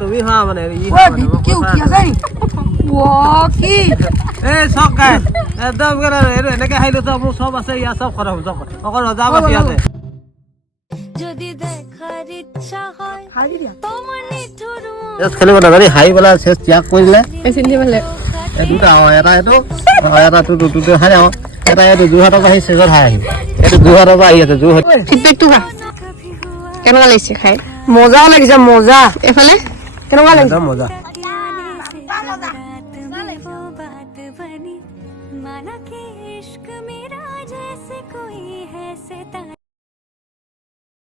তুমি হা মানে একদম এনেকে খাইলো তো মোৰ চব আছে ইয়াত চব খৰচ চব অকল ৰজা বাকী আছে যদি দেখার ইচ্ছা হয় তোমার নিঠুর এস খেলিব না জানি হাই বলা শেষ ত্যাগ কৰিলে এসিনি বলে এ দুটা এটা এটো এটা টুটুতে খাই যাও এটা এটো দুহাতৰ পৰা শেষৰ খাই আহিব এটো দুহাতৰ পৰা আহি আছে দুহাত ফিডবেকটো খা কেনেকুৱা লাগিছে খাই মজা লাগিছে মজা এফালে কেনেকুৱা লাগিছে মজা